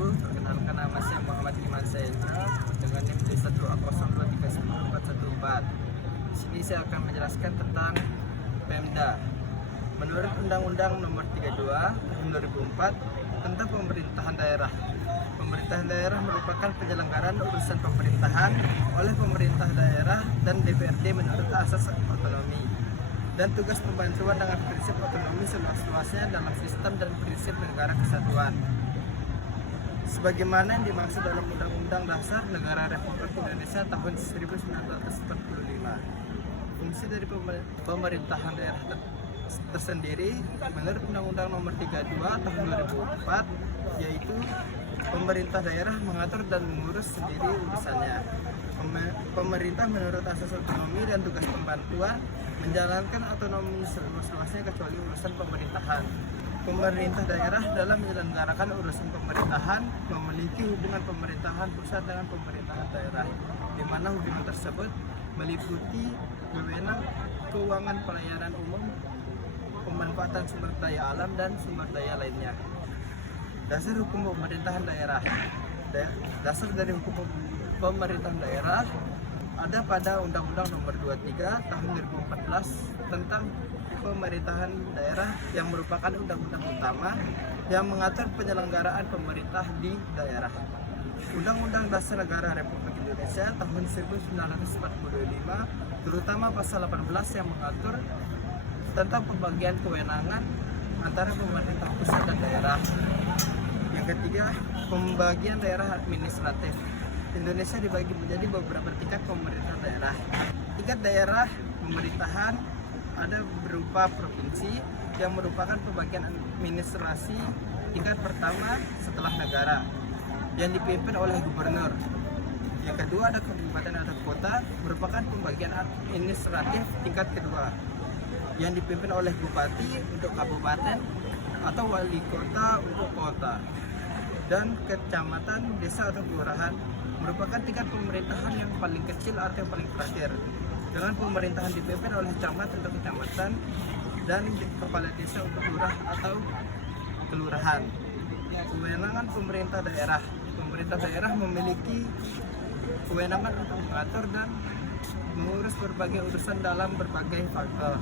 wabarakatuh. Perkenalkan, nama saya Muhammad Iman Saendra dengan NIM D1A023414. Di sini saya akan menjelaskan tentang Pemda. Menurut Undang-Undang Nomor 32 Tahun 2004 tentang Pemerintahan Daerah. Pemerintahan daerah merupakan penyelenggaraan urusan pemerintahan oleh pemerintah daerah dan DPRD menurut asas otonomi, dan tugas pembantuan dengan prinsip otonomi seluas-luasnya dalam sistem dan prinsip negara kesatuan sebagaimana yang dimaksud dalam Undang-Undang Dasar Negara Republik Indonesia tahun 1945. Fungsi dari pemerintahan daerah tersendiri menurut Undang-Undang Nomor 32 Tahun 2004 yaitu pemerintah daerah mengatur dan mengurus sendiri urusannya. Pemerintah menurut asas otonomi dan tugas pembantuan menjalankan otonomi seluas-luasnya kecuali urusan pemerintahan. Pemerintah daerah dalam menyelenggarakan urusan pemerintahan memiliki hubungan pemerintahan pusat dengan pemerintahan daerah, di mana hubungan tersebut meliputi wewenang keuangan, pelayanan umum, pemanfaatan sumber daya alam dan sumber daya lainnya. Dasar hukum pemerintahan daerah. Dasar dari hukum pemerintahan daerah ada pada Undang-Undang Nomor 23 Tahun 2014 tentang pemerintahan daerah yang merupakan undang-undang utama yang mengatur penyelenggaraan pemerintah di daerah. Undang-Undang Dasar Negara Republik Indonesia tahun 1945 terutama pasal 18 yang mengatur tentang pembagian kewenangan antara pemerintah pusat dan daerah. Yang ketiga, pembagian daerah administratif. Indonesia dibagi menjadi beberapa tingkat pemerintah daerah. Tingkat daerah pemerintahan ada berupa provinsi yang merupakan pembagian administrasi tingkat pertama setelah negara yang dipimpin oleh gubernur. Yang kedua ada kabupaten atau kota merupakan pembagian administratif tingkat kedua yang dipimpin oleh bupati untuk kabupaten atau wali kota untuk kota, dan kecamatan, desa atau kelurahan merupakan tingkat pemerintahan yang paling kecil atau yang paling terakhir, dengan pemerintahan dipimpin oleh camat untuk kecamatan dan kepala desa untuk lurah atau kelurahan. Kewenangan pemerintah daerah. Pemerintah daerah memiliki kewenangan untuk mengatur dan mengurus berbagai urusan dalam berbagai faktor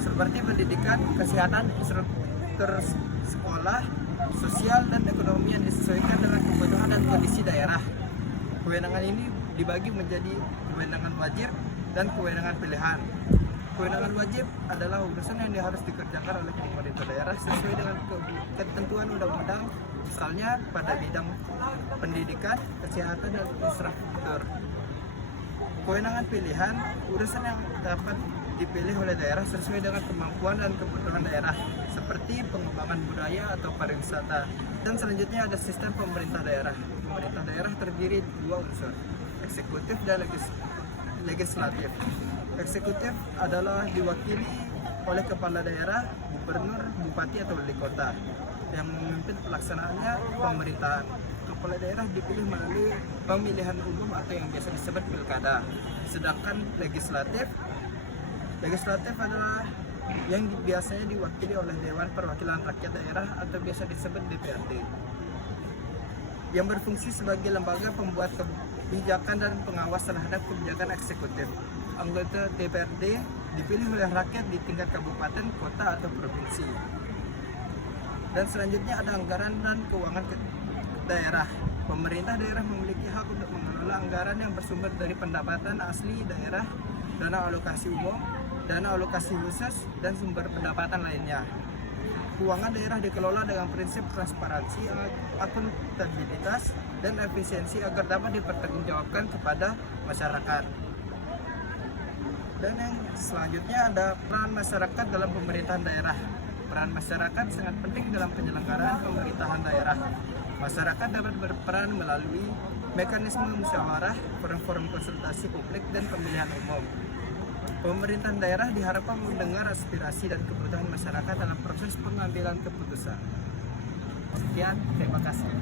seperti pendidikan, kesehatan, infrastruktur sekolah, sosial dan ekonomi yang disesuaikan dengan kebutuhan dan kondisi daerah. Kewenangan ini dibagi menjadi kewenangan wajib dan kewenangan pilihan. Kewenangan wajib adalah urusan yang harus dikerjakan oleh pemerintah daerah sesuai dengan ketentuan undang-undang, misalnya pada bidang pendidikan, kesehatan, dan infrastruktur. Kewenangan pilihan, urusan yang dapat dipilih oleh daerah sesuai dengan kemampuan dan kebutuhan daerah, seperti pengembangan budaya atau pariwisata. Dan selanjutnya ada sistem pemerintah daerah. Pemerintah daerah terdiri dua unsur, eksekutif dan legislatif. Eksekutif adalah diwakili oleh kepala daerah, gubernur, bupati atau wali kota yang memimpin pelaksanaannya pemerintahan. Kepala daerah dipilih melalui pemilihan umum atau yang biasa disebut pilkada. Sedangkan legislatif adalah yang biasanya diwakili oleh Dewan Perwakilan Rakyat Daerah atau biasa disebut DPRD, yang berfungsi sebagai lembaga pembuat kebijakan dan pengawas terhadap kebijakan eksekutif. Anggota DPRD dipilih oleh rakyat di tingkat kabupaten, kota, atau provinsi. Dan selanjutnya ada anggaran dan keuangan daerah. Pemerintah daerah memiliki hak untuk mengelola anggaran yang bersumber dari pendapatan asli daerah, dana alokasi umum, dana alokasi khusus, dan sumber pendapatan lainnya. Keuangan daerah dikelola dengan prinsip transparansi, akuntabilitas, dan efisiensi agar dapat dipertanggungjawabkan kepada masyarakat. Dan yang selanjutnya ada peran masyarakat dalam pemerintahan daerah. Peran masyarakat sangat penting dalam penyelenggaraan pemerintahan daerah. Masyarakat dapat berperan melalui mekanisme musyawarah, forum-forum konsultasi publik, dan pemilihan umum. Pemerintahan daerah diharapkan mendengar aspirasi dan kebutuhan masyarakat dalam proses pengambilan keputusan. Sekian, terima kasih.